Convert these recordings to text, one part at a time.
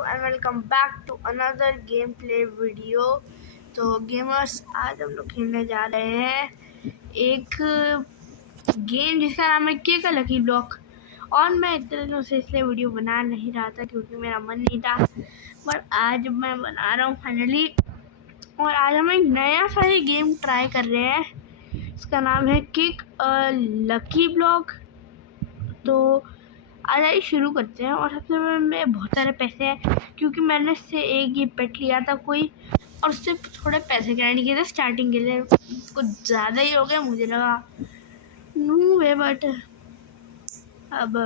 And welcome back to another game play video. तो gamers, आज हम लोग खेलने जा रहे हैं एक गेम जिसका नाम है केक का लकी ब्लॉक। और मैं इतने दिनों से इसलिए वीडियो बना नहीं रहा था क्योंकि मेरा मन नहीं था, पर आज मैं बना रहा हूँ फाइनली। और आज हम एक नया सा ही गेम ट्राई कर रहे हैं। इसका नाम है केक लकी ब्लॉक। तो आज आइए शुरू करते हैं। और सबसे पहले में बहुत सारे पैसे हैं क्योंकि मैंने इससे एक ये पेट लिया था कोई, और उससे थोड़े पैसे ग्राइंड किए थे स्टार्टिंग के लिए। कुछ ज़्यादा ही हो गया, मुझे लगा नू वे, बट अब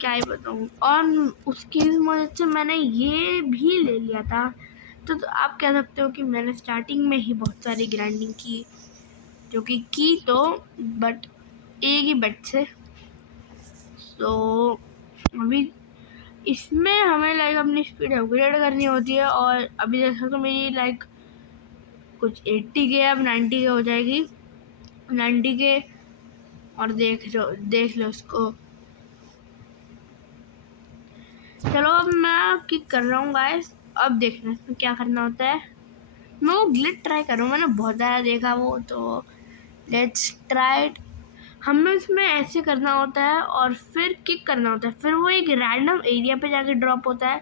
क्या ही बताऊँ। और उसकी मदद से मैंने ये भी ले लिया था। तो आप कह सकते हो कि मैंने स्टार्टिंग में ही बहुत सारी ग्राइंडिंग की, जो कि तो बट एक ही बेट से। तो अभी इसमें हमें लाइक अपनी स्पीड अपग्रेड करनी होती है। और अभी देखो तो मेरी लाइक कुछ 80 के, अब 90 के हो जाएगी, 90 के। और देख लो इसको। चलो अब मैं किक कर रहा हूँ गाइस। अब देखना इसमें क्या करना होता है। मैं वो ग्लिच ट्राई कर रहा हूँ, मैंने बहुत ज़्यादा देखा वो। तो लेट्स ट्राई इट। हमें इसमें ऐसे करना होता है और फिर किक करना होता है, फिर वो एक रैंडम एरिया पे जाके ड्रॉप होता है।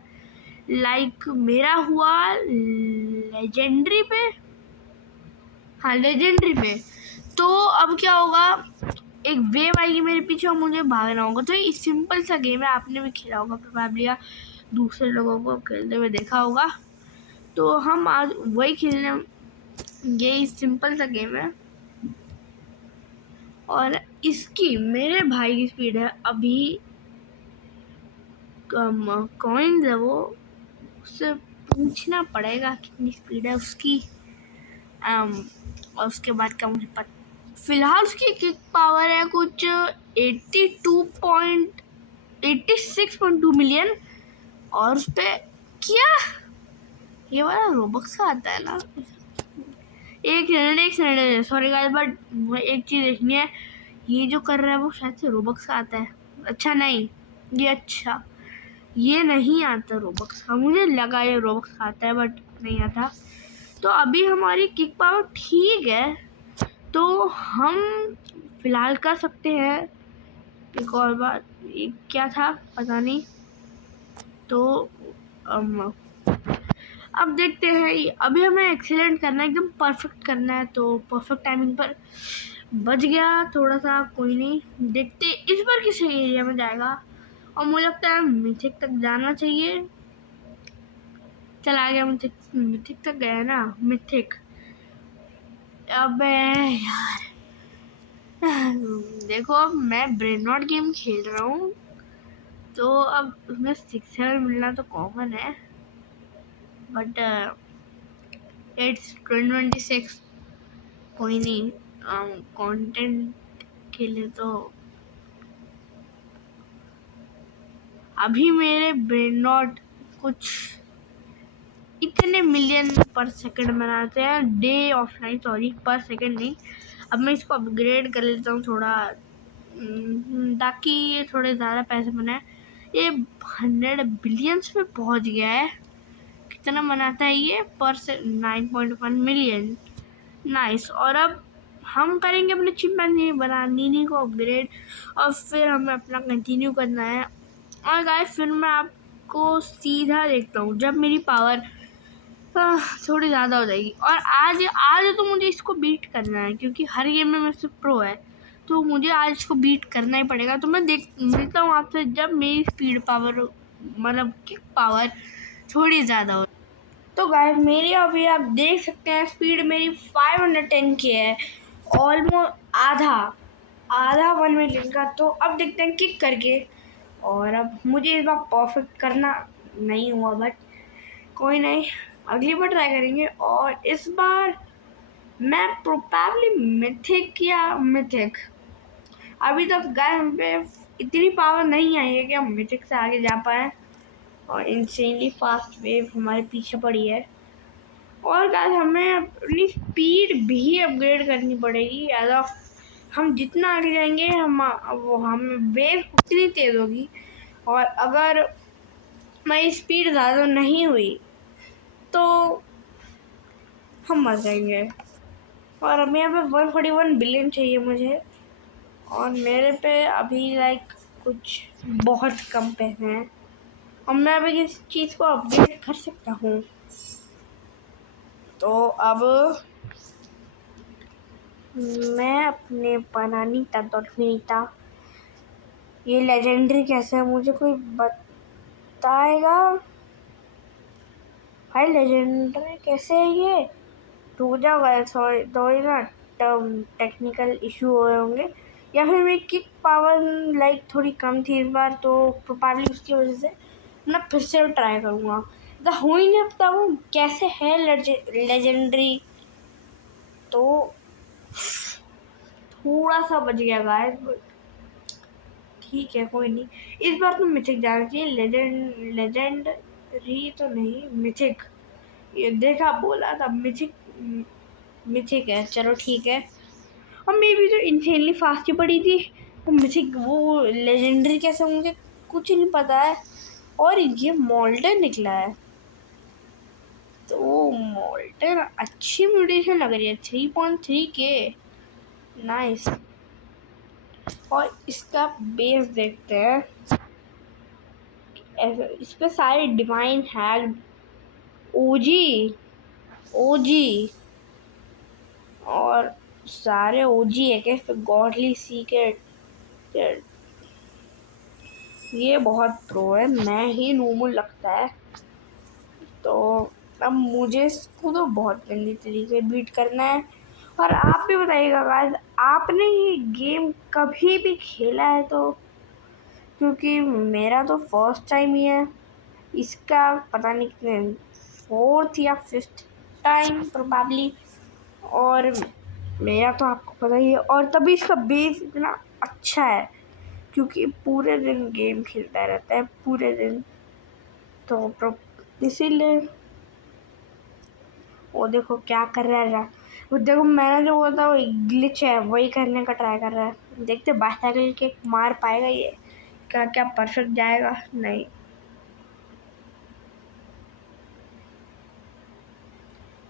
लाइक मेरा हुआ लेजेंडरी पे। हाँ, लेजेंडरी पे। तो अब क्या होगा, एक वेव आएगी मेरे पीछे और मुझे भागना होगा। तो ये सिंपल सा गेम है, आपने भी खेला होगा प्रोबेबली, या दूसरे लोगों को खेलते हुए देखा होगा। तो हम आज वही खेलने, ये सिंपल सा गेम है। और इसकी मेरे भाई की स्पीड है अभी कम। कॉइन्स है वो, उससे पूछना पड़ेगा कितनी स्पीड है उसकी। और उसके बाद का मुझे पता। फिलहाल उसकी किक पावर है कुछ 86.2 मिलियन। और उस पर क्या ये वाला रोबक्स का आता है ना। एक सेकंड सॉरी गाइस, बट एक चीज़ देखनी है, ये जो कर रहा है वो शायद से रोबक्स का आता है। अच्छा नहीं, ये अच्छा ये नहीं आता रोबक्स का। मुझे लगा ये रोबक्स का आता है बट नहीं आता। तो अभी हमारी किक पावर ठीक है, तो हम फिलहाल कर सकते हैं। एक और बात, ये क्या था पता नहीं। तो अब देखते हैं। अभी हमें एक्सीलेंट करना है, एकदम परफेक्ट करना है। तो परफेक्ट टाइमिंग पर बच गया थोड़ा सा, कोई नहीं। देखते इस बार किस एरिया में जाएगा। और मुझे लगता है मिथिक तक जाना चाहिए। चला गया मिथिक, मिथिक तक गया ना मिथिक। अबे यार देखो, अब मैं ब्रेन नॉट गेम खेल रहा हूँ, तो अब उसमें 6 मिलना तो कॉमन है, बट इट्स 2026। कोई नहीं, कंटेंट के लिए तो अभी मेरे ब्रेन नॉट कुछ इतने मिलियन पर सेकंड बनाते हैं, डे ऑफलाइन, सॉरी पर सेकंड नहीं। अब मैं इसको अपग्रेड कर लेता हूँ थोड़ा, ताकि ये थोड़े ज़्यादा पैसे बनाए। ये 100 बिलियंस में पहुँच गया है। कितना बनाता है ये पर से? 9.1 मिलियन। नाइस। और अब हम करेंगे अपने चिंपैंजी नीनी को अपग्रेड, और फिर हमें अपना कंटिन्यू करना है। और गाइस फिर मैं आपको सीधा देखता हूँ जब मेरी पावर थोड़ी ज़्यादा हो जाएगी। और आज आज तो मुझे इसको बीट करना है क्योंकि हर गेम में मैं सिर्फ प्रो है, तो मुझे आज इसको बीट करना ही पड़ेगा। तो मैं मिलता हूँ आपसे जब मेरी स्पीड पावर, मतलब किक पावर थोड़ी ज़्यादा हो। तो गाइस मेरी अभी आप देख सकते हैं स्पीड मेरी 510 की है, ऑलमोस्ट आधा 1 मिलियन का। तो अब देखते हैं किक करके। और अब मुझे इस बार परफेक्ट करना नहीं हुआ, बट कोई नहीं, अगली बार ट्राई करेंगे। और इस बार मैं प्रोबेबली मिथिक। अभी तक गाय हम पे इतनी पावर नहीं आई है कि हम मिथिक से आगे जा पाए। और इंसेनली फास्ट वेव हमारे पीछे पड़ी है। और गाइस हमें अपनी स्पीड भी अपग्रेड करनी पड़ेगी। एज ऑफ हम जितना आगे जाएंगे हम वेव उतनी तेज़ होगी। और अगर मेरी स्पीड ज़्यादा नहीं हुई तो हम मर जाएंगे। और अब यहाँ पे 141 बिलियन चाहिए मुझे, और मेरे पे अभी लाइक कुछ बहुत कम पैसे हैं, और मैं अभी इस चीज़ को अपडेट कर सकता हूँ। तो अब मैं अपने बनानीता डॉल्फिनीता, ये लेजेंडरी कैसे है मुझे कोई बताएगा? भाई लेजेंडरी कैसे है ये? रुक जाओ गाइस, सॉरी थोड़ी ना टेक्निकल इशू हुए होंगे, या फिर मेरी किक पावर लाइक थोड़ी कम थी इस बार, तो प्रोबेबली उसकी वजह से मैं फिर से ट्राई करूँगा। तो हो ही नहीं पता वो कैसे है लेजेंडरी, तो थोड़ा सा बच गया गाइस, ठीक है कोई नहीं। इस बार तो मिथिक जाना चाहिए, लेजेंडरी तो नहीं, मिथिक। ये देखा बोला था मिथिक, मिथिक है, चलो ठीक है। और मे भी जो इंसेनली फास्ट ही पड़ी थी, वो मिथिक वो लेजेंडरी कैसे मुझे कुछ नहीं पता है। और ये मोल्टन निकला है, तो मोल्टन अच्छी म्यूटेशन लग रही है, 3.3K, नाइस। और इसका बेस देखते हैं, इस पे सारे डिवाइन हैक, ओजी ओजी, और सारे ओजी है क्या? इस पे गॉडली सीक्रेट, ये बहुत प्रो है, मैं ही नॉर्मल लगता है। तो अब मुझे इसको तो बहुत जल्दी तरीके से बीट करना है। और आप भी बताइएगा गाइस, आपने ये गेम कभी भी खेला है तो, क्योंकि मेरा तो फर्स्ट टाइम ही है, इसका पता नहीं कितने 4th या 5th टाइम प्रोबेबली। और मेरा तो आपको पता ही है, और तभी इसका बेस इतना अच्छा है क्योंकि पूरे दिन गेम खेलता रहता है, पूरे दिन, तो इसीलिए। वो देखो क्या कर रहा है, वो देखो मैंने जो बोला था वो ग्लिच है, वही करने का ट्राई कर रहा है। देखते बाइसाइकिल के मार पाएगा ये, क्या क्या परफेक्ट जाएगा? नहीं।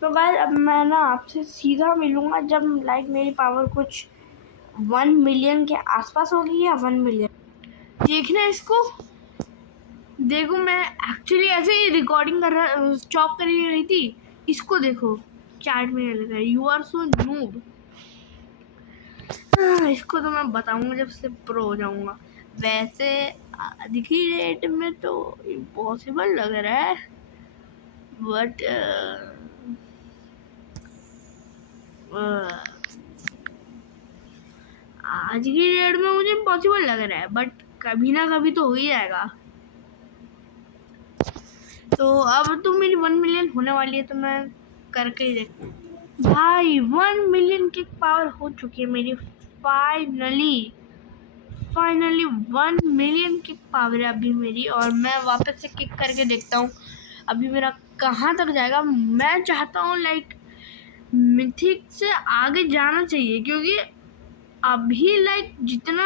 तो गाइस अब मैं ना आपसे सीधा मिलूंगा जब लाइक मेरी पावर कुछ 1 मिलियन के आसपास होगी, या 1 मिलियन। देखना इसको, देखो मैं एक्चुअली ऐसे ही रिकॉर्डिंग कर रहा, स्टॉप कर रही थी। इसको देखो, चैट में लग रहा है यू आर सो नूब। इसको तो मैं बताऊंगा जब से प्रो हो जाऊंगा। वैसे आज की डेट में तो इम्पॉसिबल लग रहा है, बट आज की डेट में मुझे इम्पॉसिबल लग रहा है, बट कभी ना कभी तो हो ही जाएगा। तो अब तो मेरी 1 मिलियन होने वाली है, तो मैं करके ही देखता हूँ। भाई 1 मिलियन किक पावर हो चुकी है मेरी, फाइनली 1 मिलियन किक पावर है अभी मेरी। और मैं वापस से किक करके देखता हूँ अभी मेरा कहाँ तक जाएगा। मैं चाहता हूँ लाइक मिथिक से आगे जाना चाहिए, क्योंकि अभी लाइक जितना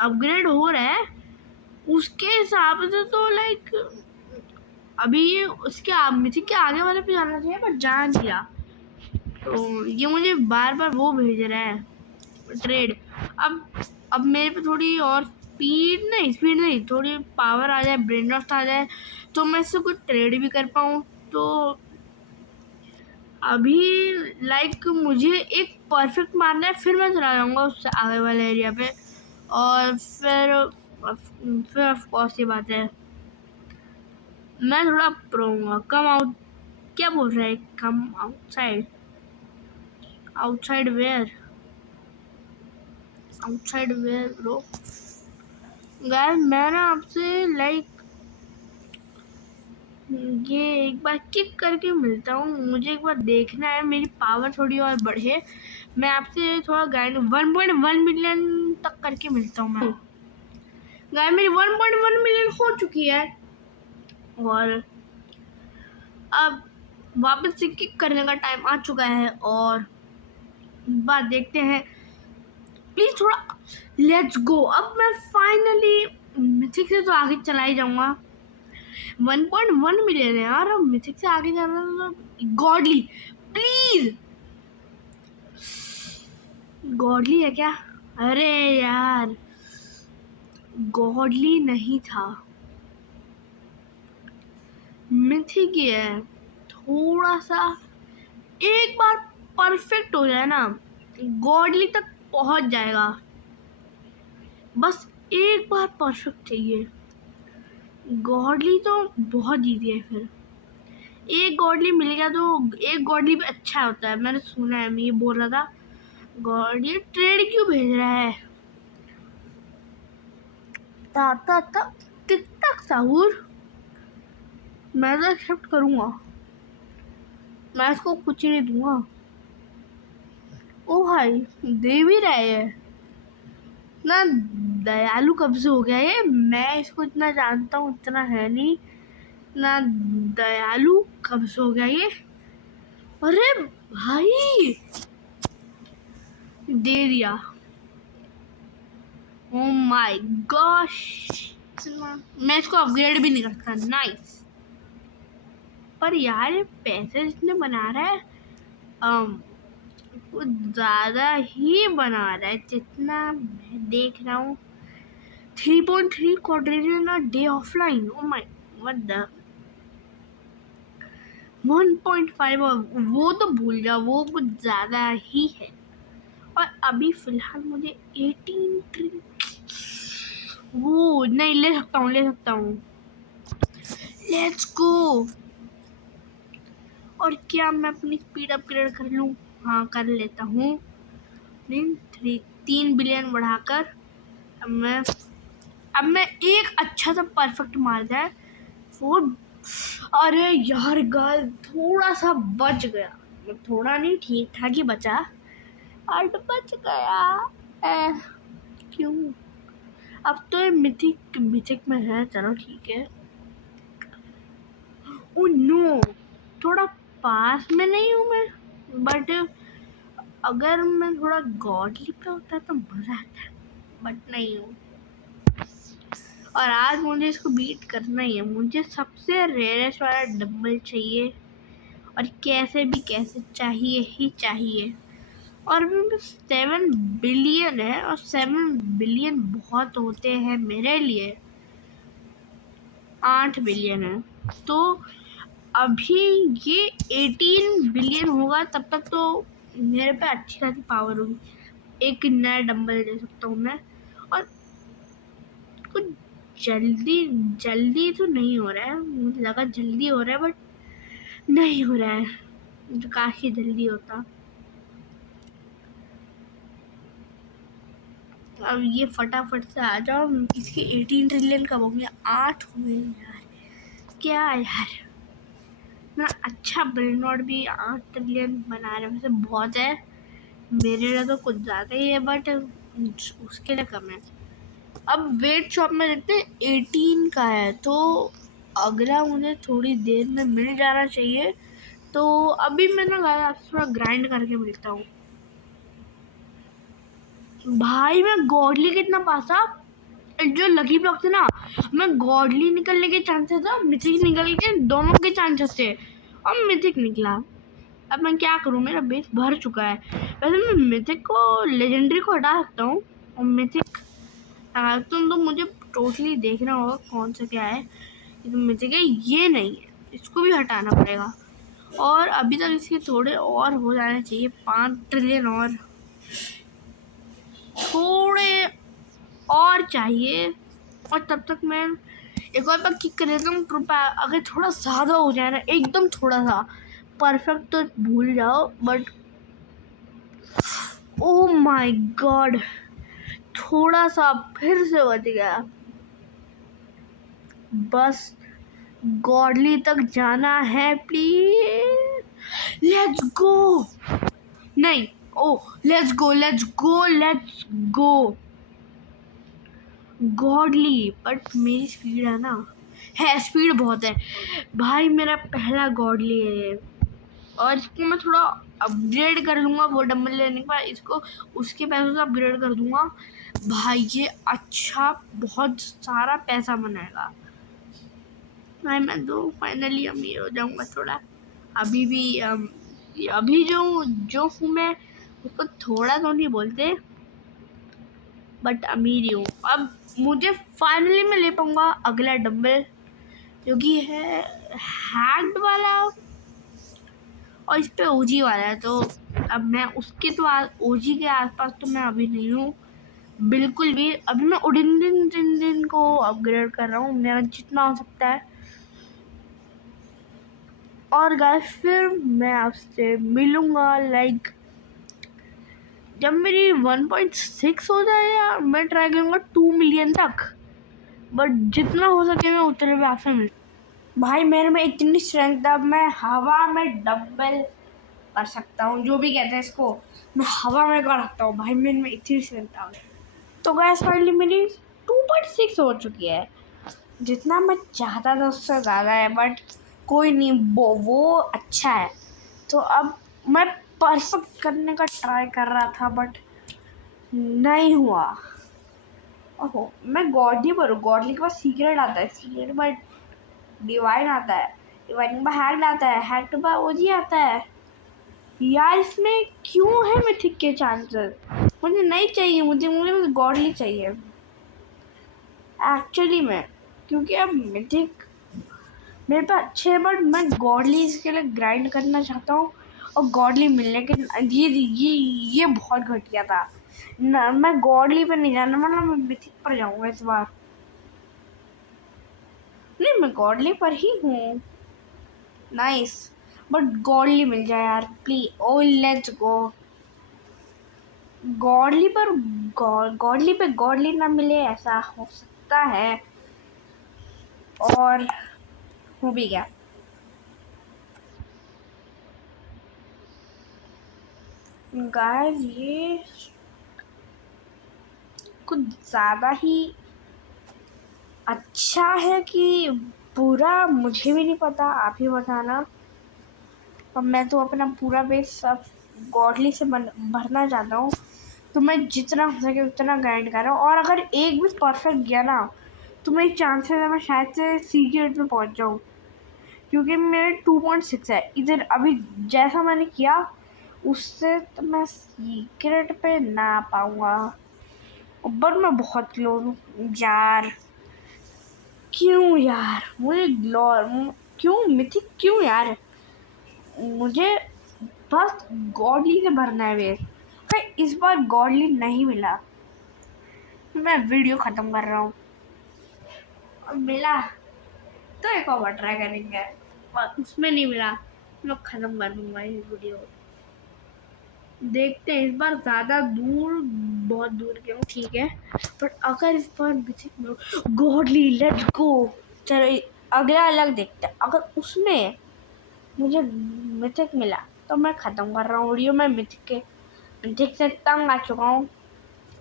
अपग्रेड हो रहा है उसके हिसाब से तो लाइक अभी ये उसके मिथिक के आगे वाले पे जाना चाहिए, पर जा नहीं रहा। तो ये मुझे बार बार वो भेज रहा है ट्रेड। अब मेरे पे थोड़ी और स्पीड नहीं, थोड़ी पावर आ जाए, ब्रेन रॉस्ट आ जाए, तो मैं इससे कुछ ट्रेड भी कर पाऊँ। तो अभी लाइक मुझे एक परफेक्ट मारना है, फिर मैं चला जाऊँगा उससे आगे वाले एरिया पे। और फिर ऑफ कोर्स ये बात है, मैं थोड़ा प्रो हूँगा। कम आउट, क्या बोल रहा है? Come outside, outside where, outside where bro. Guys मैं ना आपसे लाइक ये एक बार किक करके मिलता हूँ, मुझे एक बार देखना है मेरी पावर थोड़ी और बढ़े। मैं आपसे थोड़ा गाइड 1.1 मिलियन तक करके मिलता हूँ मैं। गाइस मेरी 1.1 मिलियन हो चुकी है, और अब वापस से किक करने का टाइम आ चुका है। और बात देखते हैं, प्लीज थोड़ा, लेट्स गो। अब मैं फाइनली मिथिक से तो आगे चला ही जाऊंगा, 1.1 मिलियन है यार। मिथिक से आगे जाना तो गॉडली, प्लीज गॉडली है क्या? अरे यार गॉडली नहीं था, मिथिक ही है। थोड़ा सा एक बार परफेक्ट हो जाए ना, गॉडली तक पहुंच जाएगा। बस एक बार परफेक्ट चाहिए। गॉडली तो बहुत इजी है। फिर एक गॉडली मिल गया तो एक गॉडली भी अच्छा होता है, मैंने सुना है। मैं ये बोल रहा था गॉडली ट्रेड क्यों भेज रहा है? ता ता ता टिक टक साहूर, मैं तो एक्सेप्ट करूंगा, मैं इसको कुछ नहीं दूंगा। ओ भाई दे भी रहे है ना। दयालु कब से हो गया ये? मैं इसको इतना जानता हूँ, इतना है नहीं ना। दयालु कब से हो गया ये? अरे भाई दे दिया। ओ माय गॉश, मैं इसको अपग्रेड भी नहीं करता। नाइस। पर यार ये पैसे जितने बना रहा है कुछ ज्यादा ही बना रहा है, जितना मैं देख रहा हूँ। 3.3 quadrillion a day offline. Oh my, what the 1.5, वो तो भूल जाओ, वो कुछ ज्यादा ही है। और अभी फिलहाल मुझे 18 वो नहीं ले सकता हूँ, ले सकता हूँ। Let's go. और क्या मैं अपनी स्पीड अपग्रेड कर लूँ? हाँ कर लेता हूँ। 3 बिलियन बढ़ाकर अब मैं एक अच्छा सा परफेक्ट मार जाए वो। अरे यार गाल थोड़ा सा बच गया, थोड़ा नहीं ठीक ठाक ही बचा, और बच गया। क्यों? अब तो ये मिथिक मिथिक में है, चलो ठीक है। ओ नो, थोड़ा पास में नहीं हूँ मैं, बट अगर मैं थोड़ा गॉडली पे होता तो मजा आता, बट नहीं हूँ। और आज मुझे इसको बीट करना ही है। मुझे सबसे रेयरेस्ट वाला डंबल चाहिए, और कैसे भी कैसे चाहिए ही चाहिए। और 7 बिलियन है, और 7 बिलियन बहुत होते हैं मेरे लिए। 8 बिलियन है तो अभी ये 18 बिलियन होगा, तब तक तो मेरे पे अच्छी खासी पावर होगी। एक नया डंबल ले सकता हूँ मैं। और कुछ जल्दी जल्दी तो नहीं हो रहा है, मुझे लगा जल्दी हो रहा है बट नहीं हो रहा है। काफी जल्दी होता। अब ये फटाफट से आ जाओ। इसके 18 ट्रिलियन कब होंगे? 8 हुए यार, क्या यार ना। अच्छा ब्रेनोट भी 8 ट्रिलियन बना रहे वैसे बहुत है, मेरे लिए तो कुछ ज़्यादा ही है, बट उसके लिए कम है। अब वेट शॉप में देखते हैं 18 का है, तो अगला मुझे थोड़ी देर में मिल जाना चाहिए। तो अभी मैं ना गाइस थोड़ा ग्राइंड करके मिलता हूँ। भाई मैं गॉडली कितना पासा, जो लकी ब्लॉक थे ना, मैं गॉडली निकलने के चांसेस था, मिथिक निकल के दोनों के चांसेस थे, और मिथिक निकला। अब मैं क्या करूँ, मेरा बेस भर चुका है। वैसे मैं मिथिक को लेजेंडरी को हटा सकता हूँ, और मिथिक तुम तो मुझे टोटली देखना होगा कौन सा क्या है। ये तो मिथिक है, ये नहीं है, इसको भी हटाना पड़ेगा। और अभी तक इसके थोड़े और हो जाने चाहिए, 5 ट्रिलियन और थोड़े और चाहिए। और तब तक मैं एक और बार किक कर लेता हूँ। कृपया अगर थोड़ा ज़्यादा हो जाए ना, एकदम थोड़ा सा परफेक्ट तो भूल जाओ, बट ओ माय गॉड थोड़ा सा फिर से बच गया। बस गॉडली तक जाना है प्लीज। Let's go. नहीं, oh let's go let's go let's go. Godly, but मेरी स्पीड है स्पीड बहुत है भाई। मेरा पहला गॉडली है ये, और इसको मैं थोड़ा अपग्रेड कर लूँगा वो डंबल लेने के बाद। इसको उसके पैसों से अपग्रेड कर दूँगा भाई। ये अच्छा बहुत सारा पैसा बनाएगा। मैं तो फाइनली अमीर हो जाऊंगा थोड़ा। अभी भी अभी जो जो हूँ मैं उसको थोड़ा तो नहीं बोलते, बट अमीर ही हूँ। अब मुझे फाइनली मैं ले पाऊंगा अगला डंबल जो कि है हैक्ड वाला, और इस पे ओजी वाला है। तो अब मैं उसके तो ओजी के आसपास तो मैं अभी नहीं हूँ बिल्कुल भी। अभी मैं उडिन को अपग्रेड कर रहा हूँ मेरा जितना हो सकता है। और गाइस फिर मैं आपसे मिलूंगा लाइक जब मेरी 1.6 हो जाए, या मैं ट्राई करूँगा 2 मिलियन तक, बट जितना हो सके मैं उतने में आपसे मिल। भाई मेरे में इतनी स्ट्रेंथ है, अब मैं हवा में डंबल कर सकता हूँ, जो भी कहते हैं इसको, मैं हवा में कर सकता हूँ। भाई मेरे में इतनी स्ट्रेंथ आ गई। तो गैस फाइनली मेरी 2.6 हो चुकी है, जितना मैं चाहता था उससे ज़्यादा है, बट कोई नहीं, वो अच्छा है। तो अब मैं परफेक्ट करने का ट्राई कर रहा था, बट नहीं हुआ। ओहो, मैं गॉडली पर हूँ। गॉडली के पास सीक्रेट आता है, सीक्रेट के बाद डिवाइन आता है, डिवाइन के बाद हैक आता है, हैक के बाद ओजी आता है। यार इसमें क्यों है मिथिक के चांसेस? मुझे नहीं चाहिए, मुझे गॉडली चाहिए एक्चुअली में, क्योंकि अब मिथिक मेरे पास अच्छे है, बट मैं गॉडली इसके लिए ग्राइंड करना चाहता हूँ। और गॉडली मिलने के ये बहुत घटिया था ना। मैं गॉडली पे नहीं जाना, मतलब मैं मिथिक पर जाऊँगा इस बार। नहीं, मैं गॉडली पर ही हूँ। नाइस, बट गॉडली मिल जाए यार please. Oh let's go. Godly पर गॉडली पे गॉडली ना मिले ऐसा हो सकता है, और हो भी गया। गाइस ये कुछ ज़्यादा ही अच्छा है कि बुरा मुझे भी नहीं पता, आप ही बताना। अब मैं तो अपना पूरा बेस सब गॉडली से भरना चाहता हूँ, तो मैं जितना हो सके उतना ग्राइंड कर रहा हूँ। और अगर एक भी परफेक्ट गया ना, तो मेरी चांसेस है मैं शायद से सीक्रेट में पहुँच जाऊँ, क्योंकि मेरे 2.6 है इधर अभी। जैसा मैंने किया उससे तो मैं सीक्रेट पे ना पाऊँगा, बट मैं बहुत क्लोज हूँ यार। क्यों यार मुझे ग्लोर, क्यों मिथिक, क्यों यार? मुझे बस गॉडली से भरना है वेस्ट। कहीं इस बार गॉडली नहीं मिला, मैं वीडियो ख़त्म कर रहा हूँ। और मिला तो एक और ट्राई करेंगे, और उसमें नहीं मिला मैं ख़त्म कर दूँगा इस वीडियो। देखते हैं इस बार ज़्यादा दूर, बहुत दूर के हूँ ठीक है, बट अगर इस बार मिथिक गॉडली लेट्स गो। चलो अगला अलग देखते हैं। अगर उसमें मुझे मिथिक मिला तो मैं ख़त्म कर रहा हूँ वीडियो। मैं मिथिक से तंग आ चुका हूँ,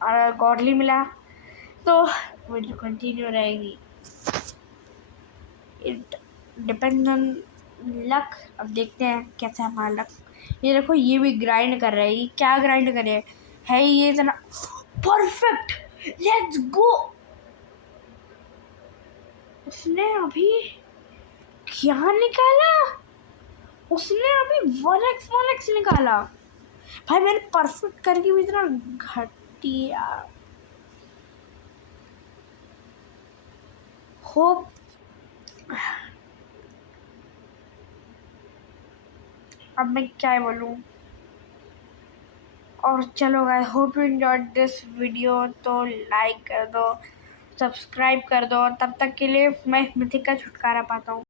और गॉडली मिला तो वीडियो कंटिन्यू रहेगी। It depends on luck. अब देखते हैं कैसा हमारा लक। ये देखो ये भी ग्राइंड कर रहे हैं, ये क्या ग्राइंड करे है ये इतना परफेक्ट। Let's go. उसने अभी क्या निकाला? उसने अभी 1x निकाला। भाई मैंने परफेक्ट करके भी इतना घटिया। होप अब मैं क्या बोलूँ। और चलो guys, hope you enjoyed this video, तो लाइक कर दो, सब्सक्राइब कर दो। तब तक के लिए मैं मिथिक का छुटकारा पाता हूँ।